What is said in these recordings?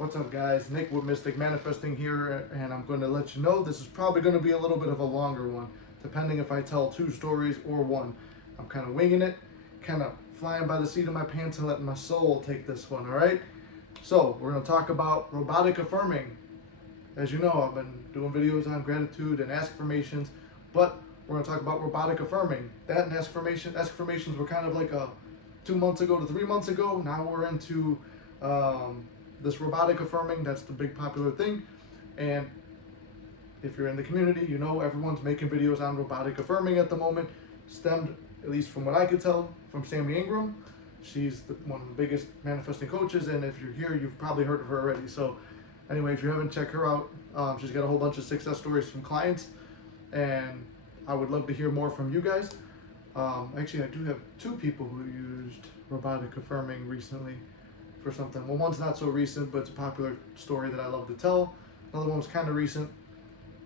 What's up, guys? Nick with Mystic Manifesting here, and I'm going to let you know this is probably going to be a little bit of a longer one, depending if I tell two stories or one. I'm kind of winging it, kind of flying by the seat of my pants and letting my soul take this one, all right? So, we're going to talk about robotic affirming. As you know, I've been doing videos on gratitude and affirmations, but we're going to talk about robotic affirming. That and affirmations were kind of like 2 months ago to 3 months ago. Now we're into this robotic affirming. That's the big popular thing. And if you're in the community, you know everyone's making videos on robotic affirming at the moment. Stemmed, at least from what I could tell, from Sammy Ingram. She's one of the biggest manifesting coaches, and if you're here, you've probably heard of her already. So anyway, if you haven't, checked her out. She's got a whole bunch of success stories from clients, and I would love to hear more from you guys. Actually, I do have two people who used robotic affirming recently for something. Well, one's not so recent, but it's a popular story that I love to tell. Another one was kind of recent,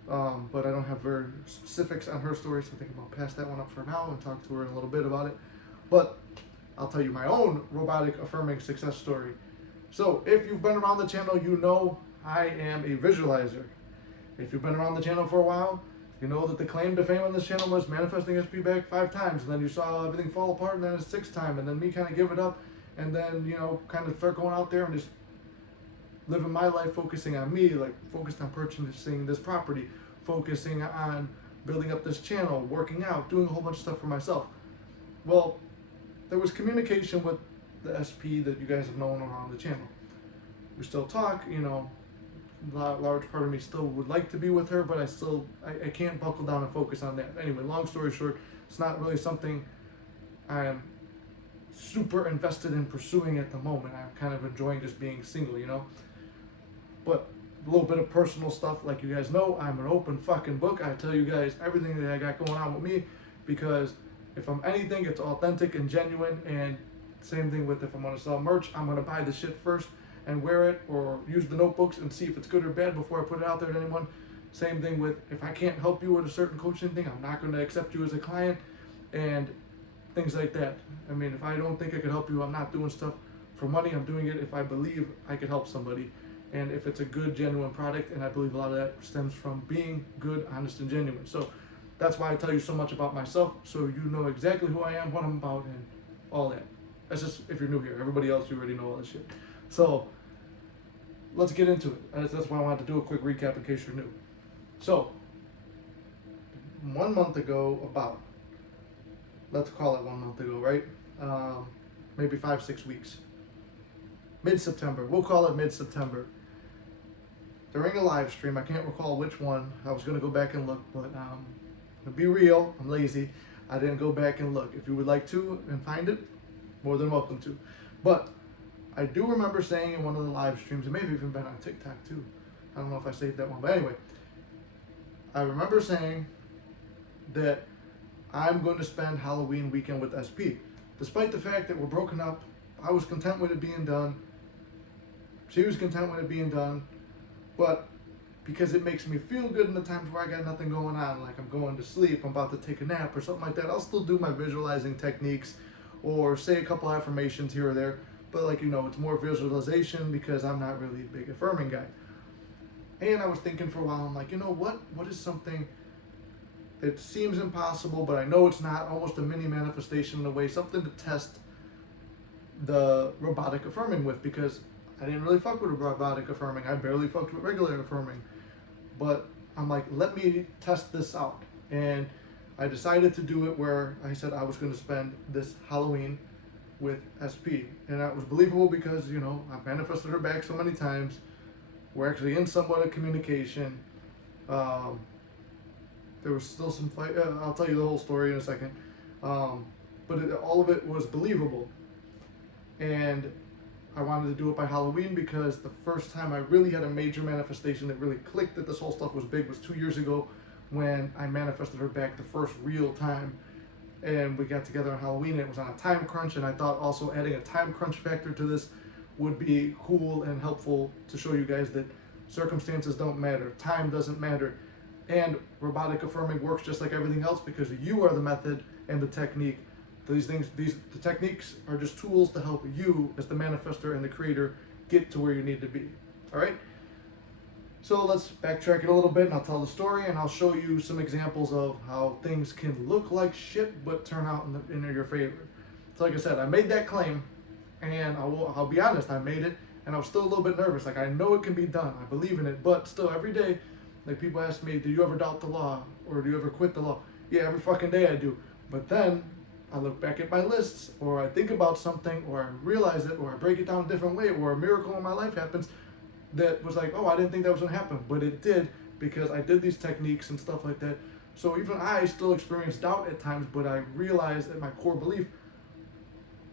but I don't have very specifics on her story, so I think I'm gonna pass that one up for now and talk to her in a little bit about it. But I'll tell you my own robotic affirming success story. So if you've been around the channel, you know I am a visualizer. If you've been around the channel for a while, you know that the claim to fame on this channel was manifesting SP back 5 times, and then you saw everything fall apart, and then a 6th time, and then me kind of give it up, and then, you know, kind of start going out there and just living my life, focusing on me, like focused on purchasing this property, focusing on building up this channel, working out, doing a whole bunch of stuff for myself. Well, there was communication with the SP that you guys have known around the channel. We still talk, you know, a large part of me still would like to be with her, but I can't buckle down and focus on that. Anyway, long story short, it's not really something I am super invested in pursuing at the moment. I'm kind of enjoying just being single, you know. But a little bit of personal stuff, like you guys know, I'm an open fucking book. I tell you guys everything that I got going on with me, because if I'm anything, it's authentic and genuine. And same thing with if I'm gonna sell merch, I'm gonna buy the shit first and wear it, or use the notebooks and see if it's good or bad before I put it out there to anyone. Same thing with if I can't help you with a certain coaching thing, I'm not gonna accept you as a client, and things like that. I mean, if I don't think I could help you, I'm not doing stuff for money. I'm doing it if I believe I could help somebody, and if it's a good, genuine product. And I believe a lot of that stems from being good, honest, and genuine. So that's why I tell you so much about myself, so you know exactly who I am, what I'm about, and all that. That's just if you're new here. Everybody else, you already know all this shit. So let's get into it. That's why I wanted to do a quick recap in case you're new. So 1 month ago, let's call it 1 month ago, right? Maybe 5-6 weeks. Mid-September. We'll call it mid-September. During a live stream, I can't recall which one. I was going to go back and look, but to be real, I'm lazy. I didn't go back and look. If you would like to and find it, more than welcome to. But I do remember saying in one of the live streams, and maybe even been on TikTok too. I don't know if I saved that one, but anyway, I remember saying that I'm going to spend Halloween weekend with SP. Despite the fact that we're broken up, I was content with it being done. She was content with it being done. But because it makes me feel good in the times where I got nothing going on, like I'm going to sleep, I'm about to take a nap or something like that, I'll still do my visualizing techniques or say a couple affirmations here or there. But like, you know, it's more visualization because I'm not really a big affirming guy. And I was thinking for a while, I'm like, you know what? What is something that seems impossible, but I know it's not, almost a mini manifestation in a way, something to test the robotic affirming with, because I didn't really fuck with robotic affirming. I barely fucked with regular affirming. But I'm like, let me test this out. And I decided to do it where I said I was going to spend this Halloween with SP. And that was believable because, you know, I've manifested her back so many times. We're actually in somewhat of communication. There was still some fight. I'll tell you the whole story in a second. But all of it was believable. And I wanted to do it by Halloween because the first time I really had a major manifestation that really clicked that this whole stuff was big was 2 years ago, when I manifested her back the first real time. And we got together on Halloween, and it was on a time crunch, and I thought also adding a time crunch factor to this would be cool and helpful to show you guys that circumstances don't matter, time doesn't matter, and robotic affirming works just like everything else because you are the method and the technique. The techniques are just tools to help you as the manifestor and the creator get to where you need to be. All right. So let's backtrack it a little bit and I'll tell the story and I'll show you some examples of how things can look like shit but turn out in your favor. So like I said, I made that claim and I'll be honest, I made it and I was still a little bit nervous. Like I know it can be done, I believe in it, but still every day, like people ask me, do you ever doubt the law or do you ever quit the law? Yeah, every fucking day I do. But then I look back at my lists or I think about something or I realize it or I break it down a different way or a miracle in my life happens that was like, oh, I didn't think that was gonna happen, but it did because I did these techniques and stuff like that. So even I still experience doubt at times, but I realize that my core belief,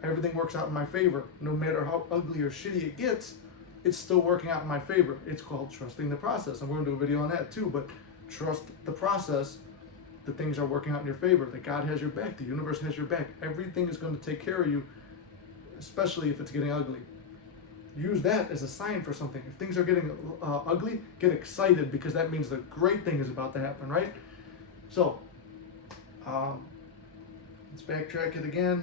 everything works out in my favor. No matter how ugly or shitty it gets, it's still working out in my favor. It's called trusting the process. And we're gonna do a video on that too, but trust the process, that things are working out in your favor, that God has your back, the universe has your back. Everything is gonna take care of you, especially if it's getting ugly. Use that as a sign for something. If things are getting ugly, get excited because that means the great thing is about to happen, right? So, let's backtrack it again.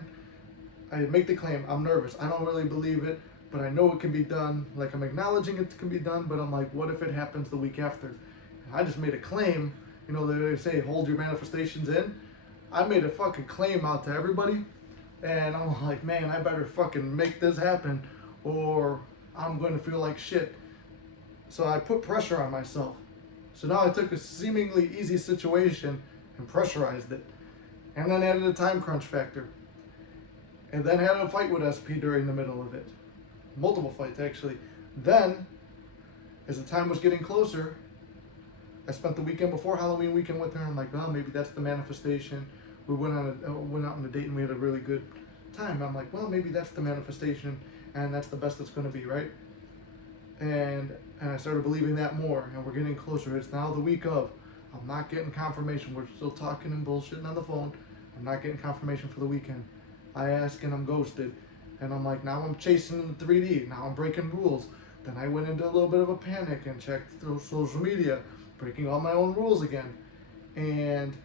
I make the claim. I'm nervous. I don't really believe it, but I know it can be done. Like I'm acknowledging it can be done, but I'm like, what if it happens the week after? I just made a claim. You know, they say hold your manifestations in. I made a fucking claim out to everybody, and I'm like, man, I better fucking make this happen or I'm going to feel like shit. So I put pressure on myself. So now I took a seemingly easy situation and pressurized it. And then added a time crunch factor. And then had a fight with SP during the middle of it. Multiple fights, actually. Then, as the time was getting closer, I spent the weekend before Halloween weekend with her. I'm like, well, maybe that's the manifestation. We went out on a date and we had a really good time. I'm like, well, maybe that's the manifestation. And that's the best it's going to be, right? And I started believing that more, and we're getting closer. It's now the week of. I'm not getting confirmation. We're still talking and bullshitting on the phone. I'm not getting confirmation for the weekend. I ask and I'm ghosted. And I'm like, now I'm chasing the 3D. Now I'm breaking rules. Then I went into a little bit of a panic and checked through social media, breaking all my own rules again. And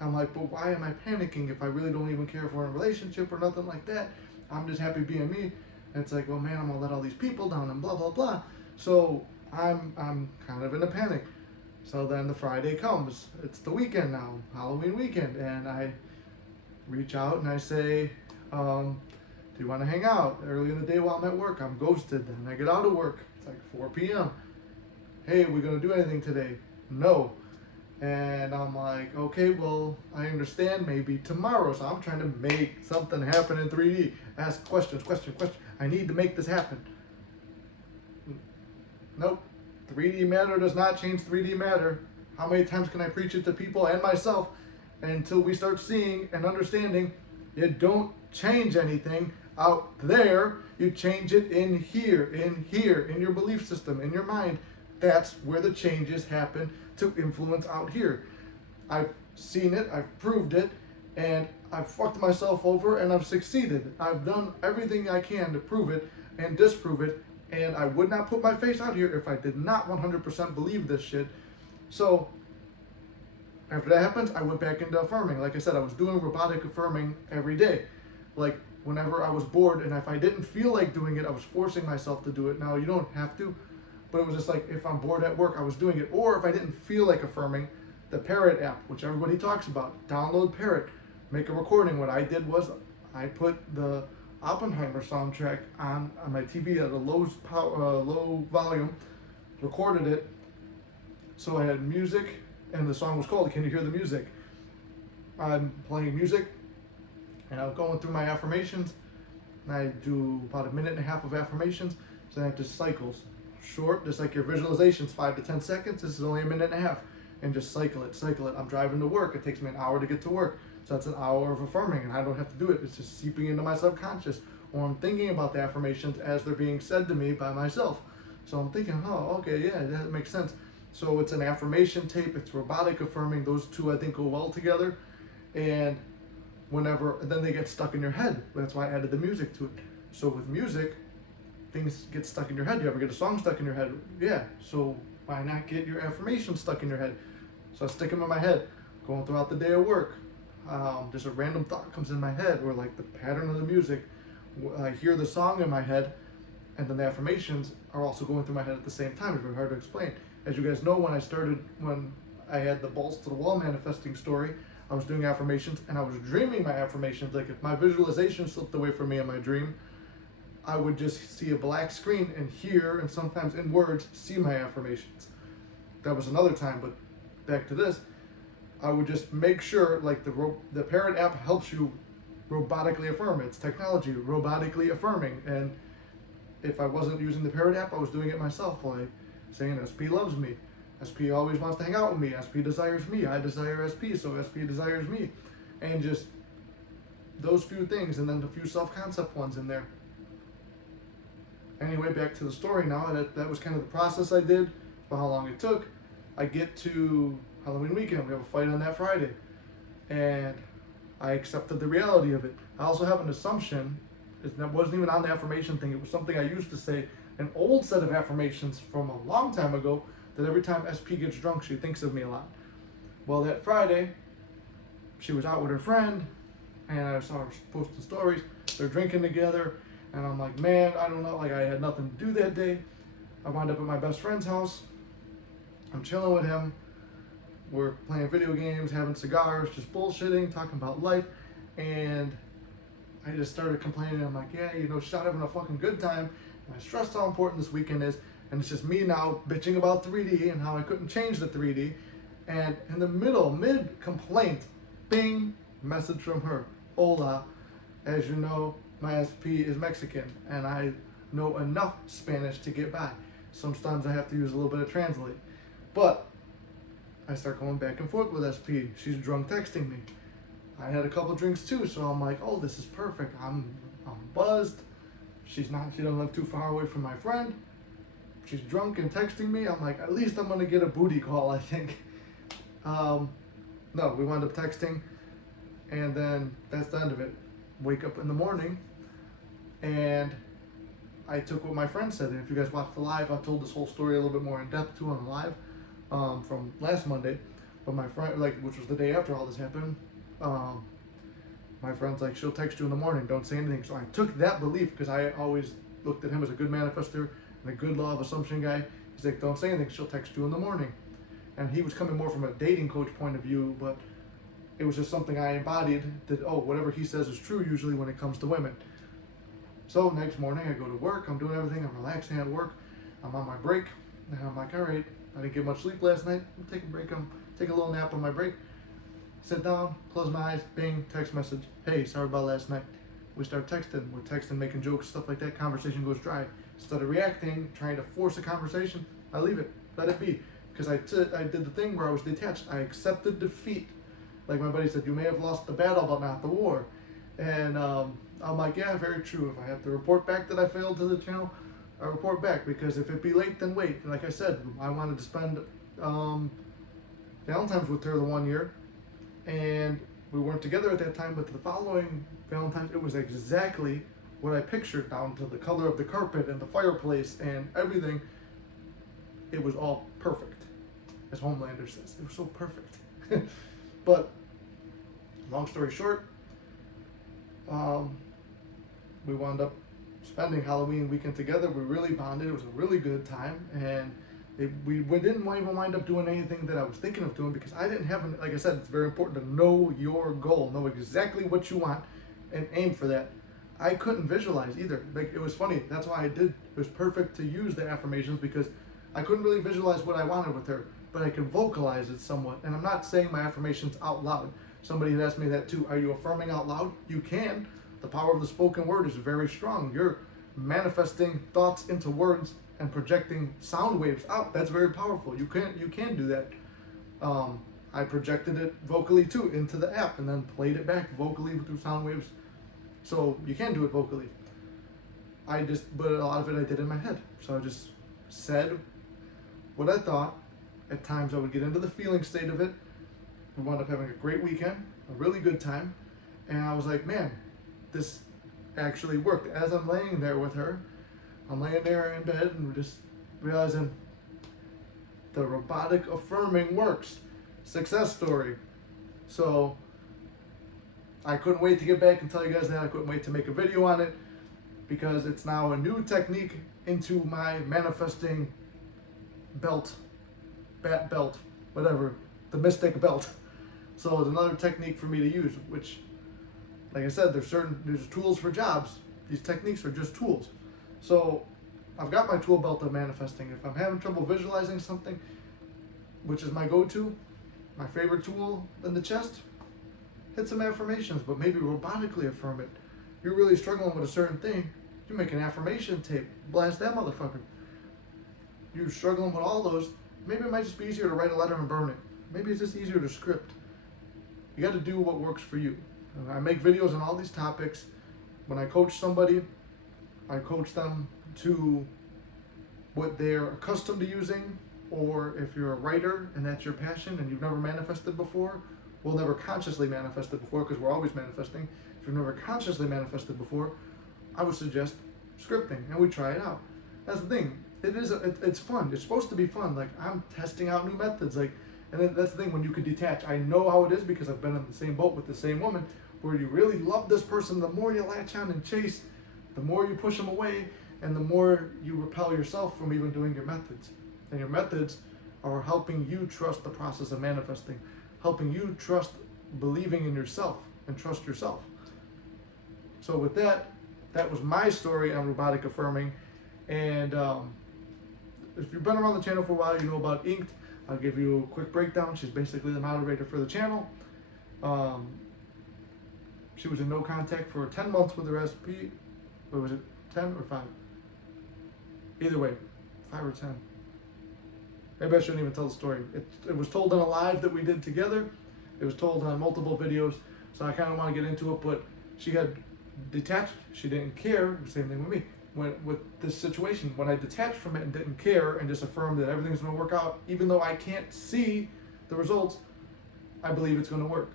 I'm like, but why am I panicking if I really don't even care for a relationship or nothing like that? I'm just happy being me. And it's like, well, man, I'm gonna let all these people down and blah, blah, blah. So I'm kind of in a panic. So then the Friday comes. It's the weekend now, Halloween weekend. And I reach out and I say, do you want to hang out? Early in the day while I'm at work, I'm ghosted. Then I get out of work. It's like 4 p.m. Hey, are we gonna do anything today? No. And I'm like, okay, well, I understand, maybe tomorrow. So I'm trying to make something happen in 3D. Ask questions. I need to make this happen. Nope. 3D matter does not change 3D matter. How many times can I preach it to people and myself until we start seeing and understanding you don't change anything out there. You change it in here, in your belief system, in your mind. That's where the changes happen to influence out here. I've seen it, I've proved it, and I've fucked myself over and I've succeeded. I've done everything I can to prove it and disprove it, and I would not put my face out here if I did not 100% believe this shit. So after that happens, I went back into affirming. Like I said, I was doing robotic affirming every day. Like whenever I was bored, and if I didn't feel like doing it, I was forcing myself to do it. Now you don't have to, but it was just like if I'm bored at work, I was doing it. Or if I didn't feel like affirming, the Parrot app, which everybody talks about, download Parrot, make a recording. What I did was I put the Oppenheimer soundtrack on my TV at a low volume, recorded it, so I had music, and the song was called Can You Hear the Music? I'm playing music, and I'm going through my affirmations, and I do about 1.5 minutes of affirmations, so I have just cycles. Short, just like your visualizations, 5 to 10 seconds, this is only 1.5 minutes, and just cycle it. I'm driving to work, it takes me an hour to get to work, so that's an hour of affirming, and I don't have to do it, it's just seeping into my subconscious, or I'm thinking about the affirmations as they're being said to me by myself. So I'm thinking, oh, okay, yeah, that makes sense. So it's an affirmation tape, it's robotic affirming, those two I think go well together, and then they get stuck in your head. That's why I added the music to it. So with music, things get stuck in your head. You ever get a song stuck in your head? Yeah, so why not get your affirmations stuck in your head? So I stick them in my head, going throughout the day at work. Just a random thought comes in my head, or like the pattern of the music. I hear the song in my head, And then the affirmations are also going through my head at the same time. It's very hard to explain. As you guys know, when I had the balls to the wall manifesting story, I was doing affirmations and I was dreaming my affirmations. Like if my visualization slipped away from me in my dream, I would just see a black screen and hear, and sometimes in words, see my affirmations. That was another time, but back to this, I would just make sure, like the Parrot app helps you robotically affirm. It's technology, robotically affirming. And if I wasn't using the Parrot app, I was doing it myself, like saying SP loves me. SP always wants to hang out with me. SP desires me. I desire SP, so SP desires me. And just those few things, and then a few self-concept ones in there. Anyway, back to the story now. That was kind of the process I did, for how long it took. I get to Halloween weekend. We have a fight on that Friday. And I accepted the reality of it. I also have an assumption. It wasn't even on the affirmation thing. It was something I used to say, an old set of affirmations from a long time ago, that every time SP gets drunk, she thinks of me a lot. Well, that Friday, she was out with her friend, and I saw her posting stories. They're drinking together, and I'm like, man, I don't know. Like, I had nothing to do that day. I wound up at my best friend's house. I'm chilling with him. We're playing video games, having cigars, just bullshitting, talking about life, and I just started complaining. I'm like, yeah, she's not having a fucking good time. And I stressed how important this weekend is. And it's just me now bitching about 3D and how I couldn't change the 3D. And in the mid-complaint, bing, message from her. Hola, as you know, my SP is Mexican, and I know enough Spanish to get by. Sometimes I have to use a little bit of translate. But I start going back and forth with SP. She's drunk texting me. I had a couple drinks too, so I'm like, oh, this is perfect. I'm buzzed. She doesn't live too far away from my friend. She's drunk and texting me. I'm like, at least I'm gonna get a booty call, I think. No, we wound up texting, and then that's the end of it. Wake up in the morning, and I took what my friend said. And if you guys watched the live, I told this whole story a little bit more in depth too on the live from last Monday. But my friend, which was the day after all this happened, my friend's like, she'll text you in the morning, don't say anything. So I took that belief, because I always looked at him as a good manifester and a good law of assumption guy. He's like, don't say anything, she'll text you in the morning. And he was coming more from a dating coach point of view, but it was just something I embodied, that, whatever he says is true usually when it comes to women. So next morning I go to work, I'm doing everything, I'm relaxing at work, I'm on my break, and I'm like, all right, I didn't get much sleep last night, I'm taking a break, take a little nap on my break. Sit down, close my eyes, bing, text message. Hey, sorry about last night. We start texting. We're texting, making jokes, stuff like that. Conversation goes dry. Instead of reacting, trying to force a conversation, I leave it. Let it be. Because I did the thing where I was detached. I accepted defeat. Like my buddy said, you may have lost the battle, but not the war. And I'm like, yeah, very true. If I have to report back that I failed to the channel, I report back. Because if it be late, then wait. And like I said, I wanted to spend Valentine's with her the 1 year. And we weren't together at that time, but the following Valentine's, it was exactly what I pictured, down to the color of the carpet and the fireplace and everything. It was all perfect, as Homelander says. It was so perfect. But long story short, we wound up spending Halloween weekend together. We really bonded. It was a really good time, and we didn't even wind up doing anything that I was thinking of doing, because I didn't have, like I said, it's very important to know your goal, know exactly what you want, and aim for that. I couldn't visualize either. Like, it was funny. That's why it was perfect to use the affirmations, because I couldn't really visualize what I wanted with her, but I could vocalize it somewhat. And I'm not saying my affirmations out loud. Somebody had asked me that too. Are you affirming out loud? You can. The power of the spoken word is very strong. You're manifesting thoughts into words and projecting sound waves out. That's very powerful. You can do that. I projected it vocally too into the app, and then played it back vocally through sound waves. So you can do it vocally. But a lot of it I did in my head. So I just said what I thought. At times I would get into the feeling state of it. We wound up having a great weekend, a really good time. And I was like, man, this actually worked. As I'm laying there with her, I'm laying there in bed, and we're just realizing the robotic affirming works. Success story. So I couldn't wait to get back and tell you guys that. I couldn't wait to make a video on it. because it's now a new technique into my manifesting belt, bat belt, whatever, the mystic belt. So it's another technique for me to use, which, like I said, there's tools for jobs. These techniques are just tools. So I've got my tool belt of manifesting. If I'm having trouble visualizing something, which is my go-to, my favorite tool in the chest, hit some affirmations, but maybe robotically affirm it. You're really struggling with a certain thing, you make an affirmation tape, blast that motherfucker. You're struggling with all those, maybe it might just be easier to write a letter and burn it. Maybe it's just easier to script. You got to do what works for you. I make videos on all these topics. When I coach somebody, I coach them to what they're accustomed to using, or if you're a writer and that's your passion and you've never manifested before, well, never consciously manifested before, because we're always manifesting. If you've never consciously manifested before, I would suggest scripting, and we try it out. That's the thing. It's fun. It's supposed to be fun. Like, I'm testing out new methods. Like, and that's the thing, when you can detach. I know how it is because I've been in the same boat with the same woman, where you really love this person. The more you latch on and chase, the more you push them away, and the more you repel yourself from even doing your methods. And your methods are helping you trust the process of manifesting, helping you trust believing in yourself and trust yourself. So with that, that was my story on robotic affirming. And if you've been around the channel for a while, you know about Inked. I'll give you a quick breakdown. She's basically the moderator for the channel. She was in no contact for 10 months with her SP. What was it, 10 or 5? Either way, 5 or 10. Maybe I shouldn't even tell the story. It was told in a live that we did together. It was told on multiple videos, so I kind of want to get into it, but she had detached. She didn't care. Same thing with me. With this situation, when I detached from it and didn't care and just affirmed that everything's going to work out, even though I can't see the results, I believe it's going to work.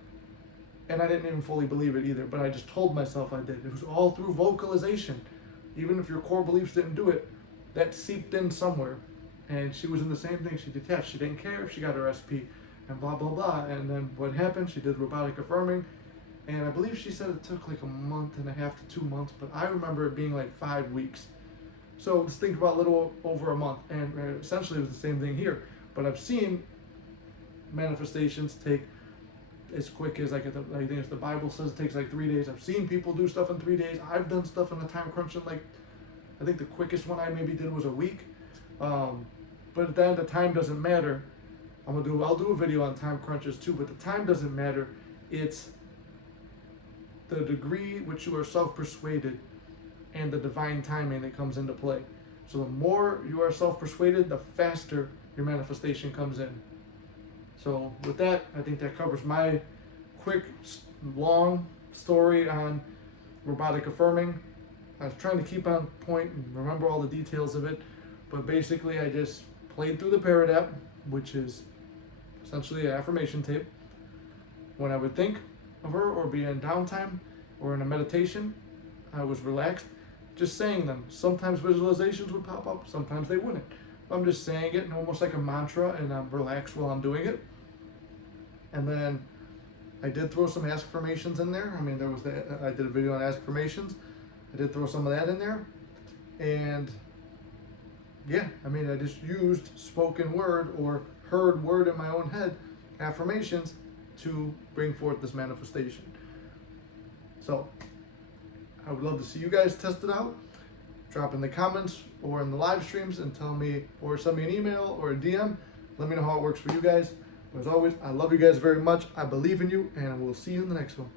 And I didn't even fully believe it either, but I just told myself I did. It was all through vocalization. Even if your core beliefs didn't do it, that seeped in somewhere. And she was in the same thing. She detached. She didn't care if she got her SP and blah, blah, blah. And then what happened? She did robotic affirming. And I believe she said it took like 1.5 months to 2 months, but I remember it being like 5 weeks. So let's think about a little over a month. And essentially it was the same thing here. But I've seen manifestations take as quick as, I think it's the Bible says it takes like 3 days. I've seen people do stuff in 3 days. I've done stuff in a time crunch in like, I think the quickest one I maybe did was a week. But at the end, the time doesn't matter. I'll do a video on time crunches too, but the time doesn't matter. It's the degree which you are self-persuaded and the divine timing that comes into play. So the more you are self-persuaded, the faster your manifestation comes in. So with that, I think that covers my quick, long story on robotic affirming. I was trying to keep on point and remember all the details of it, but basically I just played through the Parrot app, which is essentially an affirmation tape. When I would think of her or be in downtime or in a meditation, I was relaxed, just saying them. Sometimes visualizations would pop up, sometimes they wouldn't. I'm just saying it almost like a mantra, and I'm relaxed while I'm doing it. And then I did throw some affirmations in there. I mean, I did a video on affirmations. I did throw some of that in there. And yeah, I mean, I just used spoken word or heard word in my own head, affirmations, to bring forth this manifestation. So I would love to see you guys test it out. Drop in the comments or in the live streams and tell me, or send me an email or a DM. Let me know how it works for you guys. As always, I love you guys very much. I believe in you, and we'll see you in the next one.